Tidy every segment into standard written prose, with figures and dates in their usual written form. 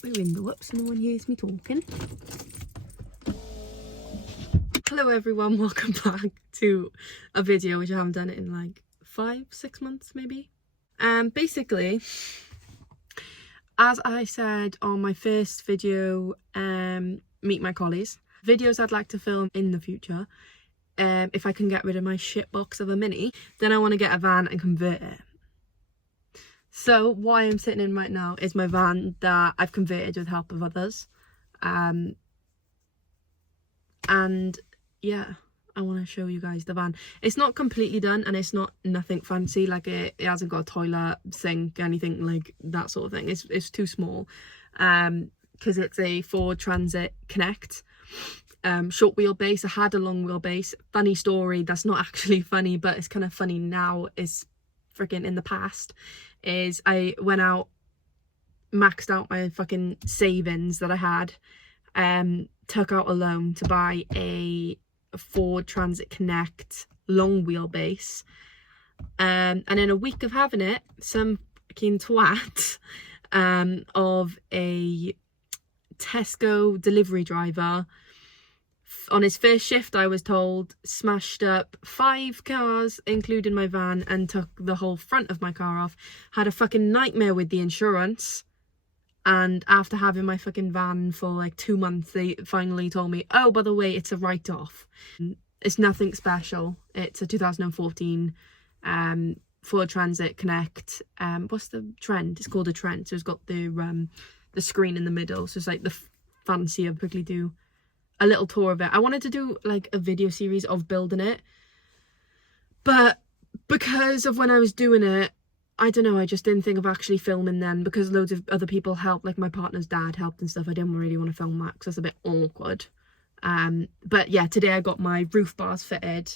put my window up so no one hears me talking. Hello everyone, welcome back to a video which I haven't done in like 5-6 months maybe. Basically, as I said on my first video, Meet My Collies, videos I'd like to film in the future, if I can get rid of my shit box of a Mini, then I want to get a van and convert it. So what I am sitting in right now is my van that I've converted with help of others. And yeah, I want to show you guys the van. It's not completely done and it's not nothing fancy, like it hasn't got a toilet, sink, anything like that sort of thing. It's too small because it's a Ford Transit Connect, short wheelbase. I had a long wheelbase. Funny story, that's not actually funny, but it's kind of funny now. It's freaking in the past, is I went out, maxed out my fucking savings that I had, took out a loan to buy a Ford Transit Connect long wheelbase, and in a week of having it, some fucking twat of a Tesco delivery driver on his first shift, I was told, smashed up 5 cars including my van and took the whole front of my car off. Had a fucking nightmare with the insurance. And after having my fucking van for like 2 months, they finally told me, oh, by the way, it's a write-off. It's nothing special. It's a 2014 Ford Transit Connect. What's the Trend? It's called a Trend. So it's got the screen in the middle. So it's like the fancier. Quickly do a little tour of it. I wanted to do like a video series of building it, but because of when I was doing it, I don't know, I just didn't think of actually filming then, because loads of other people helped, like my partner's dad helped and stuff. I didn't really want to film that because that's a bit awkward. But yeah, today I got my roof bars fitted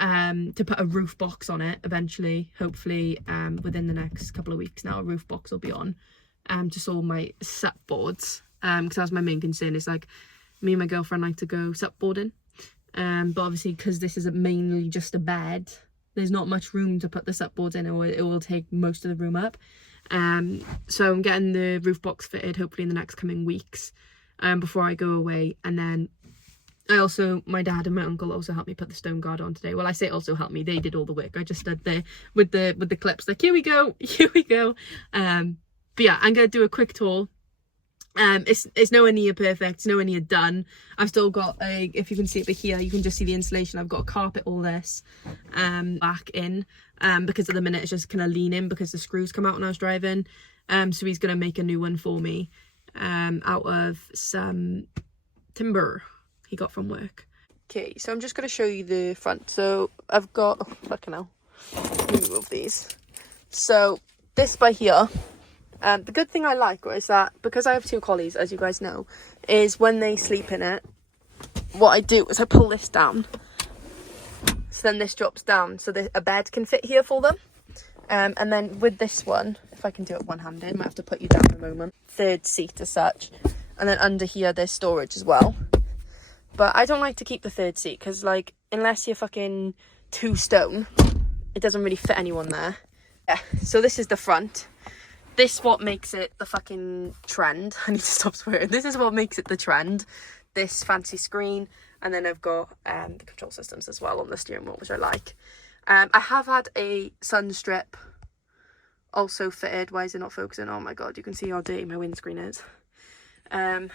to put a roof box on it eventually, hopefully within the next couple of weeks now. A roof box will be on, just all my sup boards, because that's my main concern. Is like, me and my girlfriend like to go sup boarding, but obviously because this is mainly just a bed, there's not much room to put the sup boards in, or it will take most of the room up. So I'm getting the roof box fitted hopefully in the next coming weeks, before I go away. And then my dad and my uncle also helped me put the stone guard on today. Well, I say also helped me, they did all the work. I just stood there with the clips like, here we go. But yeah, I'm gonna do a quick tour. It's nowhere near perfect, it's nowhere near done. I've still got if you can see it over here, you can just see the insulation. I've got to carpet all this back in, because at the minute it's just kind of leaning because the screws come out when I was driving. So he's gonna make a new one for me out of some timber he got from work. Okay, so I'm just gonna show you the front. So I've got, oh fucking hell, move these. So this by here, the good thing I like is that because I have 2 collies, as you guys know, is when they sleep in it, what I do is I pull this down, so then this drops down so that a bed can fit here for them. And then with this one, if I can do it one-handed, might have to put you down in a moment, 3rd seat as such, and then under here there's storage as well. But I don't like to keep the 3rd seat because, like, unless you're fucking 2 stone, it doesn't really fit anyone there. Yeah, so this is the front. This what makes it the fucking trend. I need to stop swearing. This is what makes it the trend. This fancy screen. And then I've got the control systems as well on the steering wheel, which I like. I have had a sun strip also fitted. Why is it not focusing? Oh my god, you can see how dirty my windscreen is. And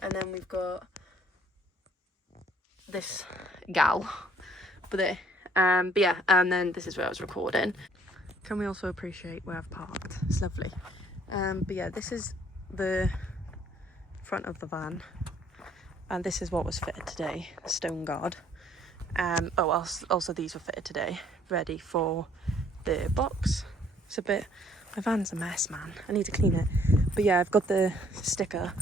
then we've got this gal. But yeah, and then this is where I was recording. Can we also appreciate where I've parked? It's lovely. But yeah, this is the front of the van, and this is what was fitted today, the stone guard. Also these were fitted today, ready for the box. It's a bit, my van's a mess, man. I need to clean it. But yeah, I've got the sticker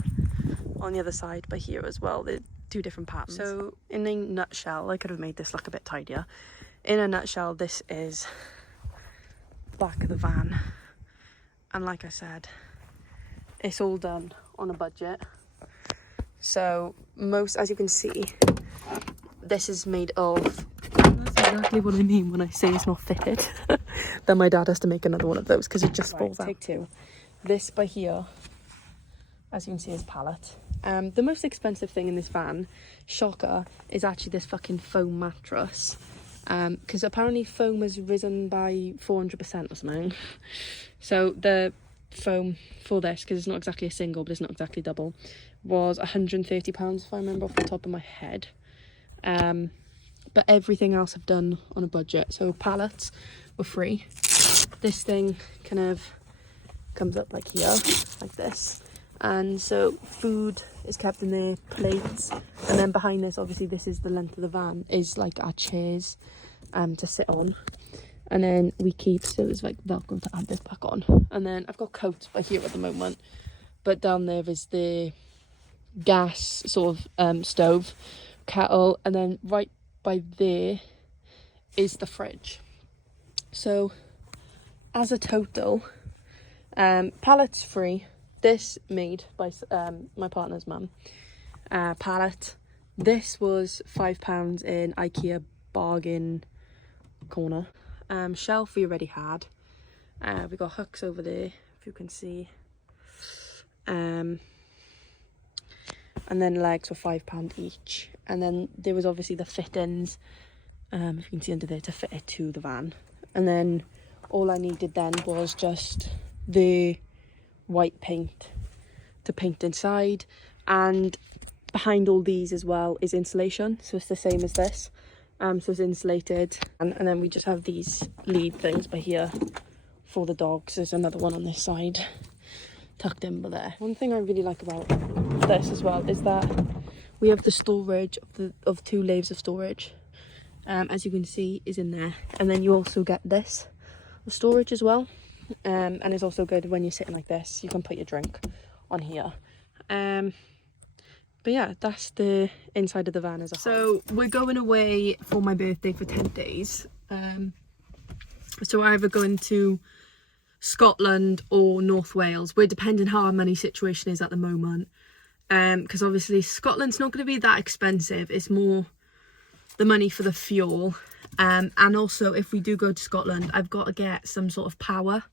on the other side by here as well. They're 2 different patterns. So in a nutshell, I could have made this look a bit tidier. In a nutshell, this is back of the van, and like I said, it's all done on a budget. So as you can see, this is made of, that's exactly what I mean when I say it's not fitted. Then my dad has to make another one of those because it just falls out. Take 2. This by here, as you can see, is pallet. The most expensive thing in this van, shocker, is actually this fucking foam mattress. Because apparently foam has risen by 400% or something. So the foam for this, because it's not exactly a single but it's not exactly double, was £130 if I remember off the top of my head. But everything else I've done on a budget. So pallets were free. This thing kind of comes up like here, like this. And so food is kept in there, plates, and then behind this, obviously this is the length of the van, is like our chairs to sit on. And then we keep, so there's like Velcro to add this back on. And then I've got coats by here at the moment, but down there is the gas sort of stove, kettle, and then right by there is the fridge. So as a total, pallets free. This made by my partner's mum. Pallet. This was £5 in IKEA bargain corner. Shelf we already had. We got hooks over there, if you can see. And then legs were £5 each. And then there was obviously the fittings, if you can see under there, to fit it to the van. And then all I needed then was just the white paint to paint inside, and behind all these as well is insulation, so it's the same as this, so it's insulated, and then we just have these lead things by here for the dogs. There's another one on this side tucked in by there. One thing I really like about this as well is that we have the storage of 2 layers of storage, as you can see is in there, and then you also get this storage as well. And it's also good when you're sitting like this, you can put your drink on here. But yeah, that's the inside of the van as a whole. So we're going away for my birthday for 10 days. So we're either going to Scotland or North Wales. We're depending how our money situation is at the moment. Because obviously Scotland's not going to be that expensive. It's more the money for the fuel. And also if we do go to Scotland, I've got to get some sort of power.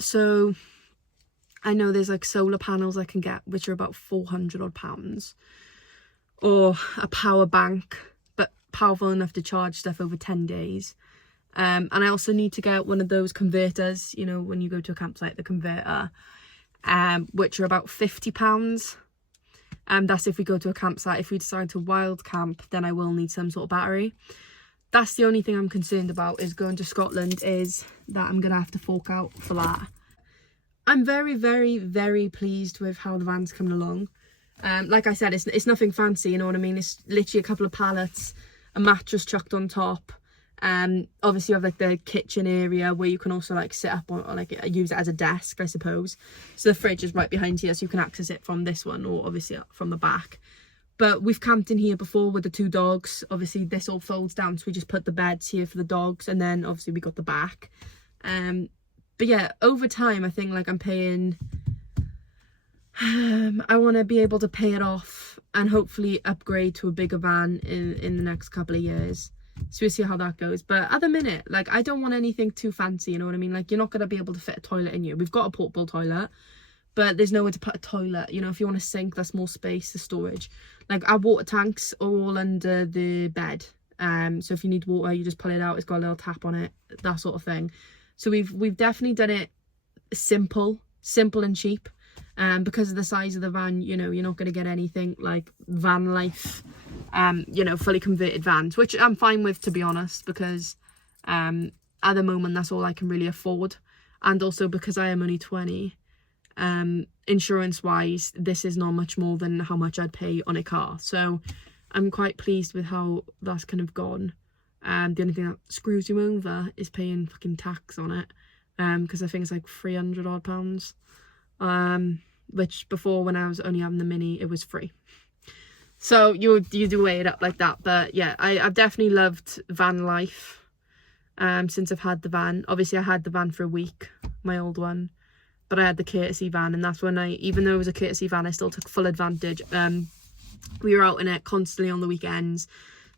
So I know there's like solar panels I can get, which are about £400 odd, or a power bank, but powerful enough to charge stuff over 10 days. And I also need to get one of those converters, you know, when you go to a campsite, the converter, which are about £50. That's if we go to a campsite. If we decide to wild camp, then I will need some sort of battery. That's the only thing I'm concerned about, is going to Scotland, is that I'm going to have to fork out for that. I'm very, very, very pleased with how the van's coming along. Like I said, it's nothing fancy, you know what I mean? It's literally a couple of pallets, a mattress chucked on top. Obviously you have like the kitchen area where you can also like sit up on, or like use it as a desk, I suppose. So the fridge is right behind here, so you can access it from this one, or obviously from the back. But we've camped in here before with the 2 dogs. Obviously this all folds down, so we just put the beds here for the dogs, and then obviously we got the back. But yeah, over time I think like I'm paying, I want to be able to pay it off and hopefully upgrade to a bigger van in the next couple of years. So we'll see how that goes. But at the minute, like, I don't want anything too fancy, you know what I mean? Like, you're not going to be able to fit a toilet in here. We've got a portable toilet, but there's nowhere to put a toilet. You know, if you want a sink, that's more space, the storage. Like, our water tanks are all under the bed. So if you need water, you just pull it out. It's got a little tap on it, that sort of thing. So we've definitely done it simple and cheap. Because of the size of the van, you know, you're not going to get anything like Vanlife, you know, fully converted vans, which I'm fine with, to be honest, because at the moment that's all I can really afford. And also because I am only 20, insurance wise, this is not much more than how much I'd pay on a car. So I'm quite pleased with how that's kind of gone. The only thing that screws you over is paying fucking tax on it, because I think it's like £300 odd. Which before, when I was only having the Mini, it was free. So you do weigh it up like that. But yeah, I've definitely loved van life since I've had the van. Obviously I had the van for a week, my old one, but I had the courtesy van, and that's when even though it was a courtesy van, I still took full advantage. We were out in it constantly on the weekends,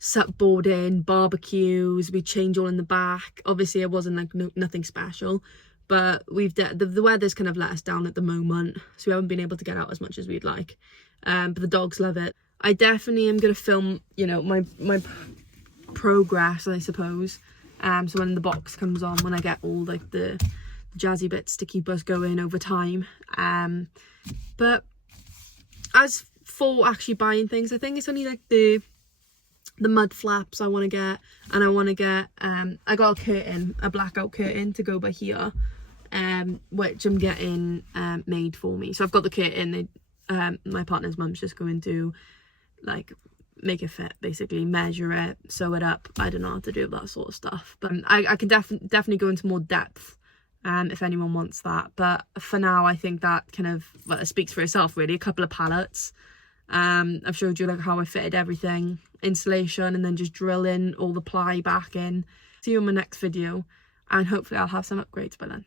supboarding, barbecues, we change all in the back. Obviously it wasn't like nothing special, but the weather's kind of let us down at the moment, so we haven't been able to get out as much as we'd like. But the dogs love it. I definitely am going to film, you know, my progress, I suppose. So when the box comes on, when I get all like the jazzy bits to keep us going over time. But as for actually buying things, I think it's only like the mud flaps I want to get, and I want to get I got a curtain, a blackout curtain to go by here, which I'm getting made for me. So I've got the curtain. My partner's mum's just going to like make it fit, basically measure it, sew it up. I don't know how to do that sort of stuff, but I can definitely go into more depth if anyone wants that. But for now, I think that kind of, well, it speaks for itself really. A couple of pallets. I've showed you like how I fitted everything, installation, and then just drilling all the ply back in. See you in my next video, and hopefully I'll have some upgrades by then.